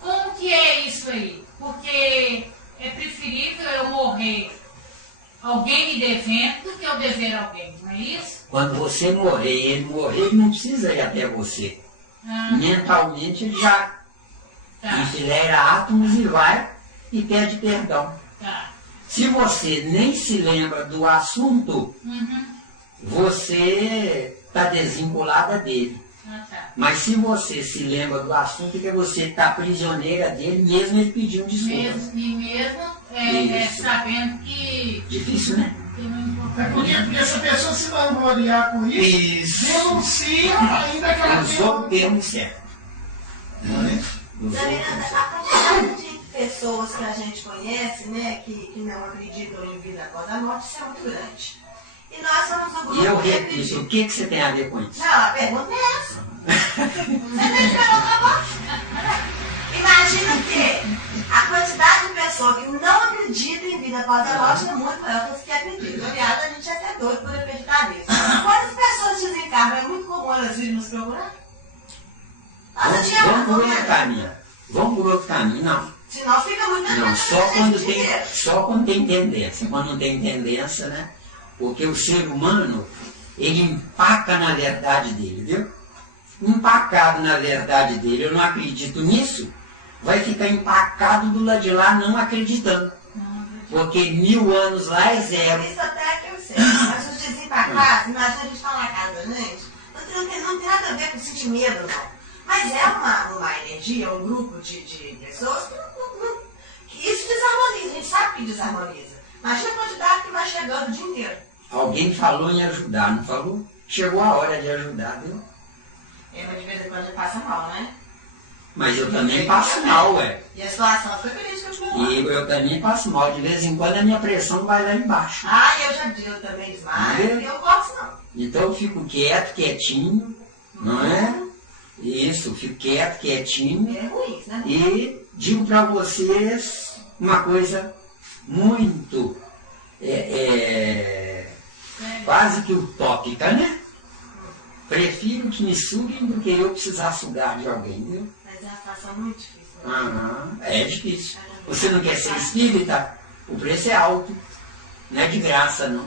Como que é isso aí? Porque é preferível eu morrer alguém me devendo do que eu dever alguém, não é isso? Quando você morrer e ele morrer, ele não precisa ir até você. Mentalmente ele já enfileira átomos e vai e pede perdão. Tá. Se você nem se lembra do assunto, você está desvinculada dele. Ah, tá. Mas se você se lembra do assunto, é que você está prisioneira dele, mesmo ele pedindo desculpas. Mesmo sabendo que... Difícil, né? que não importa. É porque essa pessoa se vangloriar com isso, denuncia ainda que ela Usou o termo certo. Não é? Usou o termo certo. A quantidade de pessoas que a gente conhece, né, que não acreditam em vida após a morte, isso é muito grande. E nós somos um grupo E eu que repito, acredita. o que você tem a ver com isso? Não, a pergunta é essa. Você acredita na morte? Imagina que a quantidade de pessoas que não acreditam em vida após a morte é muito maior que as que acreditam. Aliás, a gente é até doido por acreditar nisso. Quando as pessoas desencarnam, é muito comum elas virem nos procurar? Vamos por outro caminho. Vamos por outro caminho, não. Senão fica muito Não, só quando tem tendência. Quando não tem tendência, né? Porque o ser humano, ele empaca na verdade dele, viu? Empacado na verdade dele, eu não acredito nisso, vai ficar empacado do lado de lá não acreditando. Porque 1000 anos lá é zero. Isso até que eu sei. Mas os desempacados, imagina a gente tá na casa da gente, não tem nada a ver com sentir medo, não. Mas é uma energia, um grupo de pessoas que isso desarmoniza, a gente sabe que desarmoniza. Imagina a quantidade que vai chegando o dia inteiro. Alguém falou em ajudar, não falou? Chegou a hora de ajudar, viu? Mas de vez em quando a gente passa mal, né? Mas eu também passo mal, ué. E a situação foi por isso que eu te falei. E eu também passo mal. De vez em quando a minha pressão vai lá embaixo. Ah, eu também desmaio, eu não gosto não. Então eu fico quieto, quietinho, não é? Isso, fico quieto, quietinho. É ruim, né? E digo para vocês uma coisa muito quase que utópica, né? Prefiro que me suguem do que eu precisar sugar de alguém, viu? Mas é uma situação muito difícil. Né? Aham, é difícil. Você não quer ser espírita? O preço é alto. Não é de graça, não.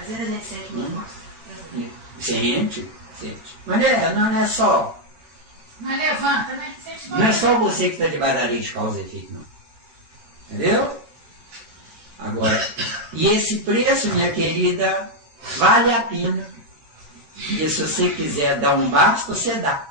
Às vezes a gente sente muito mal. Sente. Mas não é só. Mas levanta, né? Não é só você que está debaixo da lei de causa e efeito, não. Entendeu? Agora, e esse preço, minha querida, vale a pena. E se você quiser dar um basta, você dá.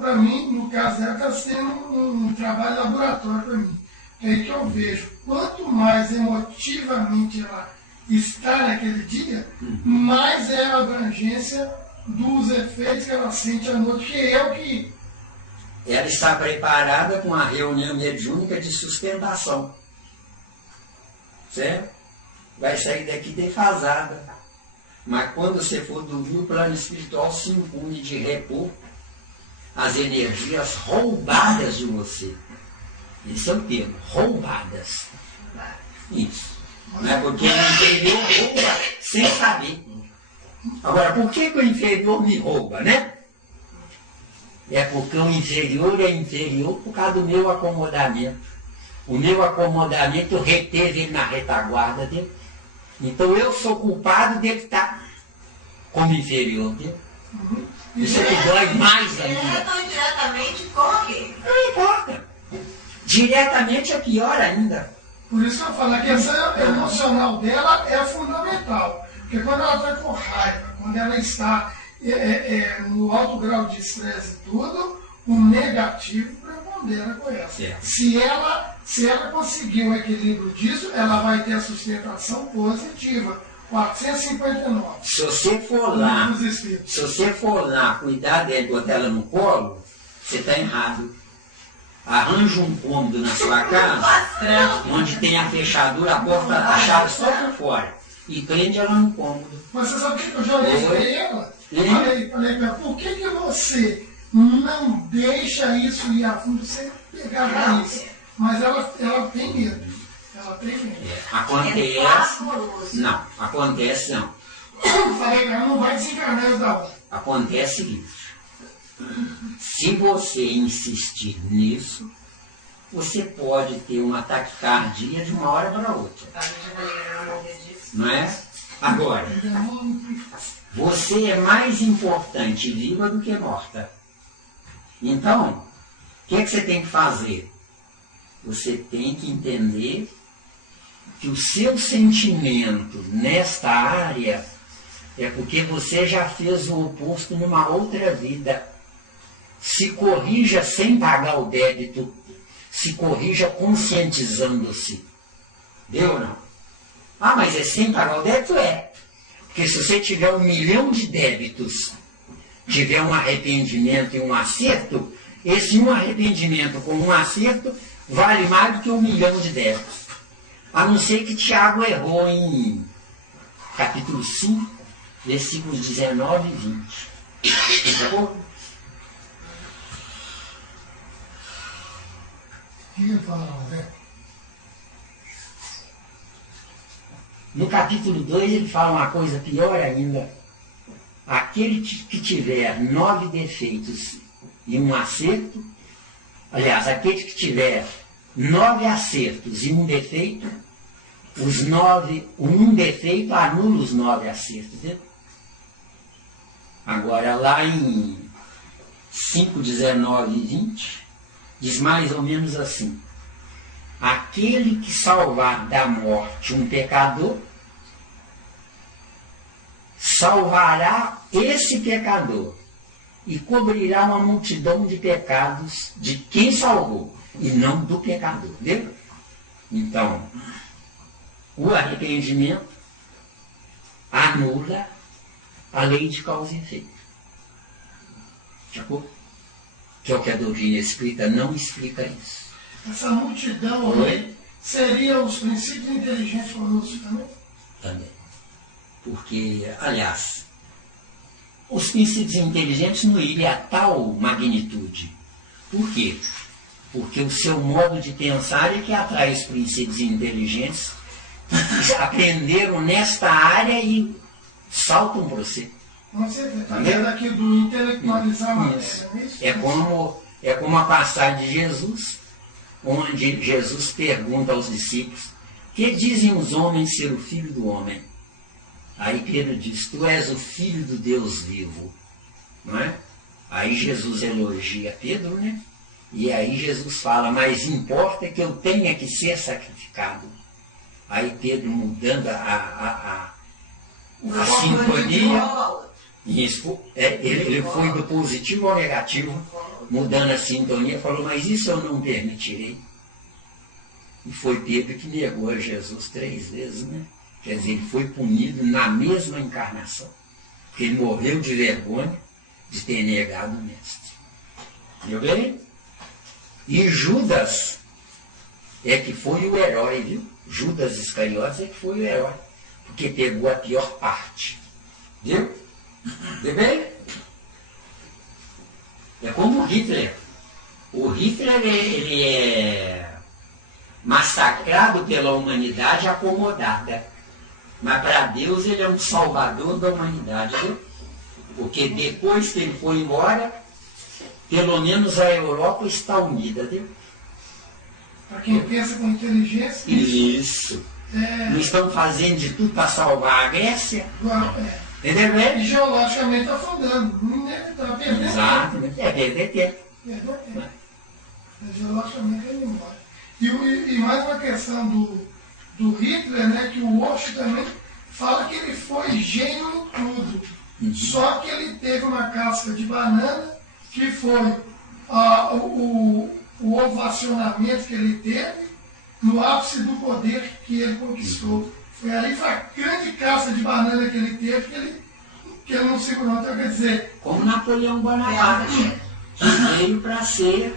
Para mim, no caso dela, está sendo um trabalho laboratório para mim. É aí que eu vejo, quanto mais emotivamente ela está naquele dia, mais é a abrangência dos efeitos que ela sente à noite, que eu que... Ela está preparada com a reunião mediúnica de sustentação. Certo? Vai sair daqui defasada. Mas quando você for dormir, o plano espiritual se incumbe de repor as energias roubadas de você. Esse é o termo, roubadas. Isso. Não é porque o inferior rouba sem saber. Agora, por que o inferior me rouba, né? É porque o inferior é inferior por causa do meu acomodamento. O meu acomodamento reteve ele na retaguarda dele. Então eu sou culpado dele estar como inferior, viu? Isso é que dói mais Ele ainda. retorna diretamente com aquele. Não importa. Diretamente é pior ainda. Por isso que eu falo que essa emocional dela é fundamental. Porque quando ela está com raiva, quando ela está no alto grau de estresse e tudo, o negativo prepondera com ela. Certo. Se ela conseguir o equilíbrio disso, ela vai ter a sustentação positiva. 459. Se você for lá cuidar dela e botar ela no colo, você está errado. Arranja um cômodo na sua casa, onde tem a fechadura, a porta, a chave só por fora, e prende ela no cômodo. Mas você sabe o que eu já olhei para ela? Falei para ela, por que você não deixa isso ir a fundo sem pegar a raiz? Mas ela tem medo. Ela tem medo. Acontece. Não, acontece não. Falei que ela não vai desencarnar da hora. Acontece o seguinte. Se você insistir nisso, você pode ter uma taquicardia de uma hora para outra. Não é? Agora, você é mais importante viva do que morta. Então, o que você tem que fazer? Você tem que entender que o seu sentimento nesta área é porque você já fez o oposto numa outra vida. se corrija sem pagar o débito, se corrija conscientizando-se. Deu ou não? Ah, mas é sem pagar o débito? É. Porque se você tiver 1 milhão de débitos, tiver um arrependimento e um acerto, esse um arrependimento com um acerto vale mais do que 1 milhão de débitos. A não ser que Tiago errou em capítulo 5, versículos 19 e 20. Tá bom? O que ele fala, né? No capítulo 2 ele fala uma coisa pior ainda. Aquele que tiver 9 defeitos e um acerto, aliás, aquele que tiver 9 acertos e um defeito, um defeito anula os 9 acertos. Viu? Agora, lá em 5, 19 e 20, diz mais ou menos assim: aquele que salvar da morte um pecador, salvará esse pecador e cobrirá uma multidão de pecados de quem salvou, e não do pecador. Viu? Então, o arrependimento anula a lei de causa e efeito. Sacou? Que é o que a doutrina escrita não explica isso. Essa multidão aí seria os princípios inteligentes conosco também? Também. Porque, aliás, os princípios inteligentes não iriam a tal magnitude. Por quê? Porque o seu modo de pensar é que atrai os princípios inteligentes, que aprenderam nesta área e saltam para você. Com certeza. É daqui do intelectualizar a matéria, não é isso? É como a passagem de Jesus, onde Jesus pergunta aos discípulos: que dizem os homens ser o filho do homem? Aí Pedro diz: tu és o filho do Deus vivo. Não é? Aí Jesus elogia Pedro, né? E aí Jesus fala: mas importa que eu tenha que ser sacrificado. Aí Pedro, mudando a sintonia, isso, ele foi do positivo ao negativo, mudando a sintonia, falou: mas isso eu não permitirei. E foi Pedro que negou a Jesus 3 vezes, né? Quer dizer, ele foi punido na mesma encarnação, porque ele morreu de vergonha de ter negado o mestre. Viu bem? E Judas é que foi o herói, viu? Judas Iscariotes é que foi o herói, porque pegou a pior parte. Viu? Viu bem? É como o Hitler. O Hitler ele é massacrado pela humanidade acomodada. Mas para Deus ele é um salvador da humanidade, viu? Porque depois que ele foi embora, pelo menos a Europa está unida, viu? Para quem pensa com inteligência. Isso. Não estão fazendo de tudo para salvar a Grécia? Entendeu? E geologicamente afundando. Está perdendo. Exatamente. É perder tempo. Perdeu tempo. Geologicamente ele não vai. E mais uma questão do Hitler, né, que o Osho também fala que ele foi gênio em tudo. Só que ele teve uma casca de banana, que foi o ovacionamento que ele teve no ápice do poder que ele conquistou. Foi ali a grande casca de banana que ele teve que ele não segurou. Então, quer dizer, como Napoleão Bonaparte, que veio para ser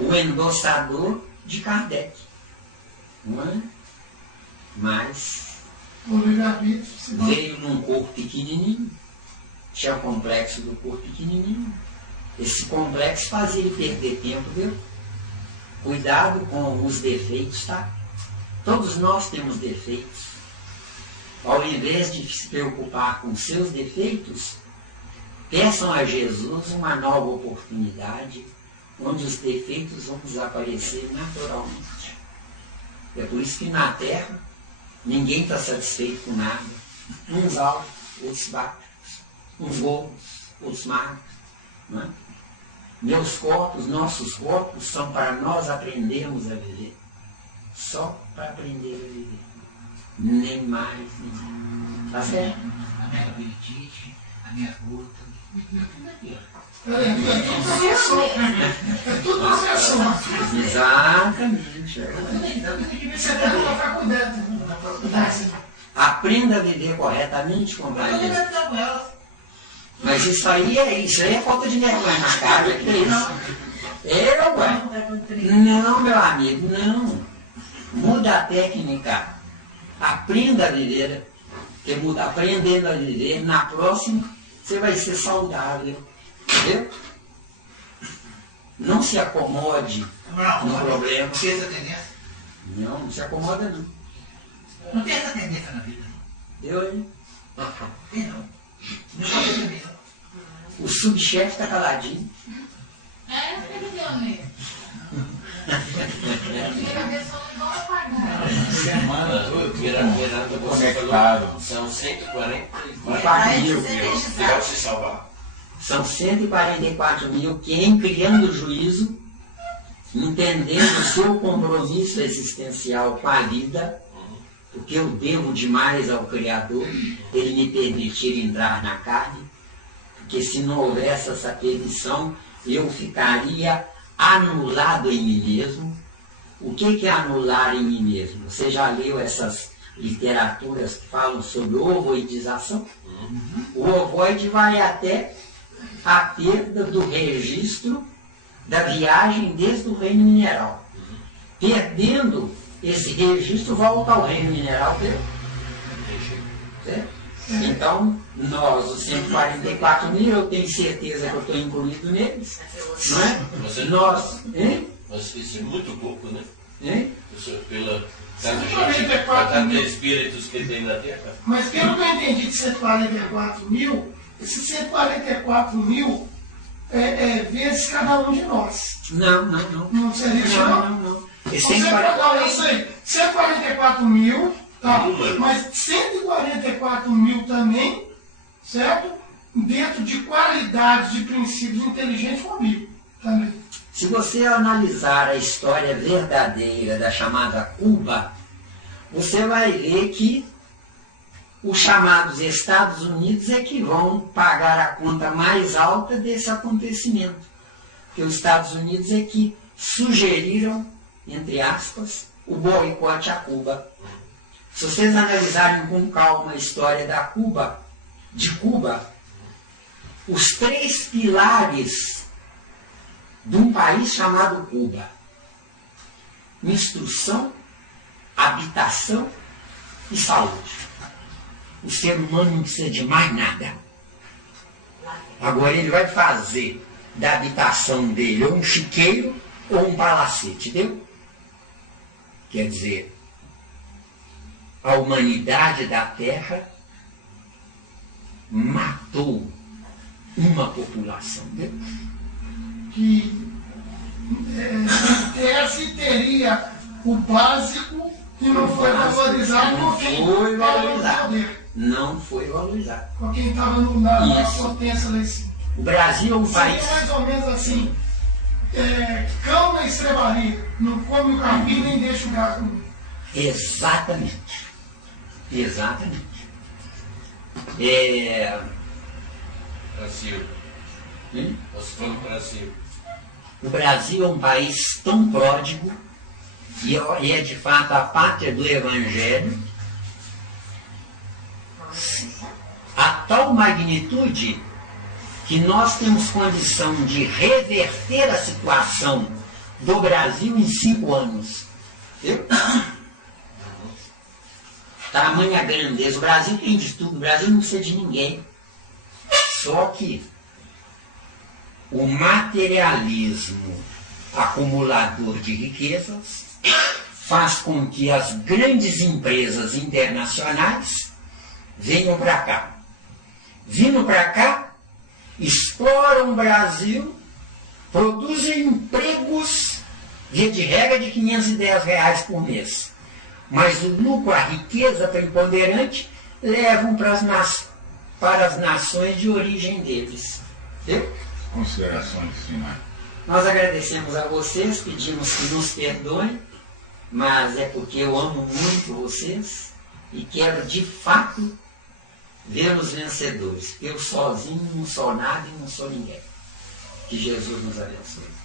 o endossador de Kardec. Não é? Mas o livre-arbítrio veio num corpo pequenininho, tinha o complexo do corpo pequenininho. Esse complexo fazia ele perder tempo, viu? Cuidado com os defeitos, tá? Todos nós temos defeitos. Ao invés de se preocupar com seus defeitos, peçam a Jesus uma nova oportunidade, onde os defeitos vão desaparecer naturalmente. É por isso que na Terra ninguém está satisfeito com nada. Uns altos, outros baixos, uns gordos, outros magros. Não é? Meus corpos, nossos corpos são para nós aprendermos a viver. Só para aprender a viver. Nem mais, nem menos. Tá certo? a minha rua, tudo aqui, ó. É tudo professor. Exatamente. Você tem uma faculdade. Aprenda a viver corretamente, companheiro. Mas isso aí é falta de vergonha na cara, que é isso? Ué. Não, meu amigo, não. Muda a técnica. Aprenda a viver. Porque aprendendo a viver, na próxima você vai ser saudável. Entendeu? Não se acomode no problema. Não tem essa tendência? Não se acomoda não. Não tem essa tendência na vida. Eu, hein? Tem não. Não pode também, não. O subchefe está caladinho. É, filho mesmo. Primeira pessoa igual a pagar. Semana toda, Conectado. São 144 4 mil. que vão se salvar. São 144 mil que, em criando juízo, entendendo o seu compromisso existencial com a vida, porque eu devo demais ao Criador, ele me permitir entrar na carne, porque se não houvesse essa permissão, eu ficaria anulado em mim mesmo. O que é anular em mim mesmo? Você já leu essas literaturas que falam sobre ovoidização? O ovoide vai até a perda do registro da viagem desde o reino mineral. Perdendo esse registro, volta ao reino mineral. Certo? Então, nós, os 144 mil, eu tenho certeza que eu estou incluído neles. Não é? Nós, hein? Mas isso é muito pouco, né? Hein? Pela tantos espíritos que tem na Terra. Mas pelo que eu entendi de 144 mil, esses 144 mil vezes cada um de nós. Não. Não seria isso, Não. Então, eu sei, 144 mil, tá? Mas 144 mil também, certo? Dentro de qualidades de princípios inteligentes comigo também. Se você analisar a história verdadeira da chamada Cuba, você vai ver que os chamados Estados Unidos é que vão pagar a conta mais alta desse acontecimento. Porque os Estados Unidos é que sugeriram, entre aspas, o boicote a Cuba. Se vocês analisarem com calma a história de Cuba, os 3 pilares de um país chamado Cuba: instrução, habitação e saúde. O ser humano não precisa de mais nada. Agora ele vai fazer da habitação dele ou um chiqueiro ou um palacete, entendeu? Quer dizer, a humanidade da Terra matou uma população, entendeu? Que em tese teria o básico que não foi valorizado por quem estava no poder. Não foi valorizado. Por quem estava na potência lá em cima. O Brasil é um país... Seria mais ou menos assim, cão na estrebaria, não come o capim nem deixa o gato comer. Exatamente. Brasil. Nós fomos para Brasil. O Brasil é um país tão pródigo e é de fato a pátria do Evangelho, a tal magnitude que nós temos condição de reverter a situação do Brasil em 5 anos. Viu? Tamanha grandeza. O Brasil tem de tudo, o Brasil não precisa de ninguém. Só que o materialismo acumulador de riquezas faz com que as grandes empresas internacionais venham para cá. Vindo para cá, exploram o Brasil, produzem empregos, via de regra, de R$510 por mês. Mas o lucro, a riqueza preponderante, levam para as nações de origem deles. Entendeu? Considerações finais. Nós agradecemos a vocês, pedimos que nos perdoem, mas é porque eu amo muito vocês e quero de fato vê-los vencedores. Eu sozinho não sou nada e não sou ninguém. Que Jesus nos abençoe.